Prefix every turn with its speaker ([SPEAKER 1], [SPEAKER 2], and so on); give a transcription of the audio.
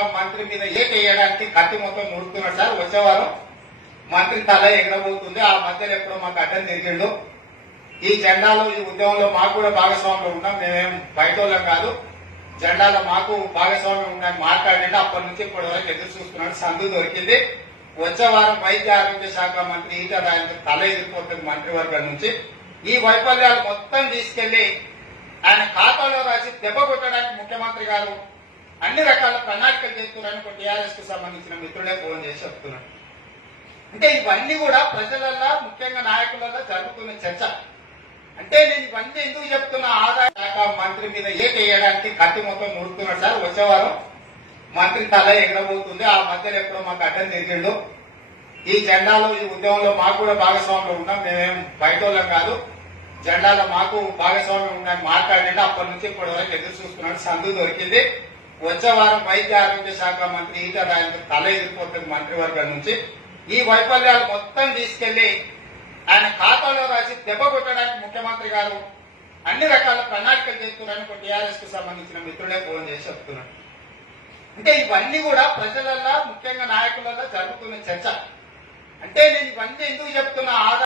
[SPEAKER 1] మంత్రి మీద ఏ చేయడానికి కత్తి మొత్తం ముడుతున్నాడు సార్? వచ్చేవారం మంత్రి తల ఎగరబోతుంది. ఆ మధ్యలో ఎప్పుడో మాకు అడ్డం తిరిగిండు. ఈ జెండాలో ఈ ఉద్యమంలో మాకు కూడా భాగస్వామ్యం ఉన్నాం. మేమేం బయట కాదు. జెండాలో మాకు భాగస్వామ్యం ఉన్నాయని మాట్లాడండి. అప్పటి నుంచి ఇప్పటి వరకు ఎదురు చూస్తున్నాడు. సందు దొరికింది. వచ్చే వారం వైద్య ఆరోగ్య శాఖ మంత్రి ఈటల ఆయనకు తల ఎదిరిపోతుంది మంత్రివర్గం నుంచి. ఈ వైఫల్యాలు మొత్తం తీసుకెళ్ళి ఆయన ఖాతాలో రాసి దెబ్బ కొట్టడానికి ముఖ్యమంత్రి గారు అన్ని రకాల ప్రణాళికలు చేస్తున్నారని టీఆర్ఎస్కు సంబంధించిన మిత్రుడే ఫోన్ చేసి చెప్తున్నాడు. అంటే ఇవన్నీ కూడా ప్రజలల్లో ముఖ్యంగా నాయకులలో జరుగుతున్న చర్చ. అంటే నేను ఇవన్నీ ఎందుకు చెప్తున్నా? ఆదాయ శాఖ మంత్రి మీద ఏ చేయడానికి కత్తి మొత్తం ముడుతున్నాడు సార్? వచ్చేవారం మంత్రి తల ఎగరబోతుంది. ఆ మధ్యలో ఎప్పుడో మాకు అడ్డం తిరిగిండు. ఈ జెండాలో ఈ ఉద్యమంలో మాకు కూడా భాగస్వాములు ఉన్నాం. మేమేం బయట వాళ్ళం కాదు. జెండాలో మాకు భాగస్వామ్యం ఉందని మాట్లాడండి. అప్పటి నుంచి ఇప్పటి వరకు ఎదురు చూస్తున్నాడు. సందు దొరికింది. వచ్చే వారం వైద్య ఆరోగ్య శాఖ మంత్రి ఈటల ఆయన తల ఎదిరిపోతుంది మంత్రివర్గం నుంచి ఈ వైఫల్యాలు మొత్తం తీసుకెళ్ళి ఆయన ఖాతాలో రాసి దెబ్బ కొట్టడానికి ముఖ్యమంత్రి గారు అన్ని రకాల ప్రణాళికలు చేస్తున్నారని టీఆర్ఎస్కు సంబంధించిన మిత్రుడే ఫోన్ చేసి చెప్తున్నాడు అంటే ఇవన్నీ కూడా ప్రజలల్లో ముఖ్యంగా నాయకులలో జరుగుతున్న చర్చ. అంటే నేను ఇవన్నీ ఎందుకు చెప్తున్నా? ఆదాయ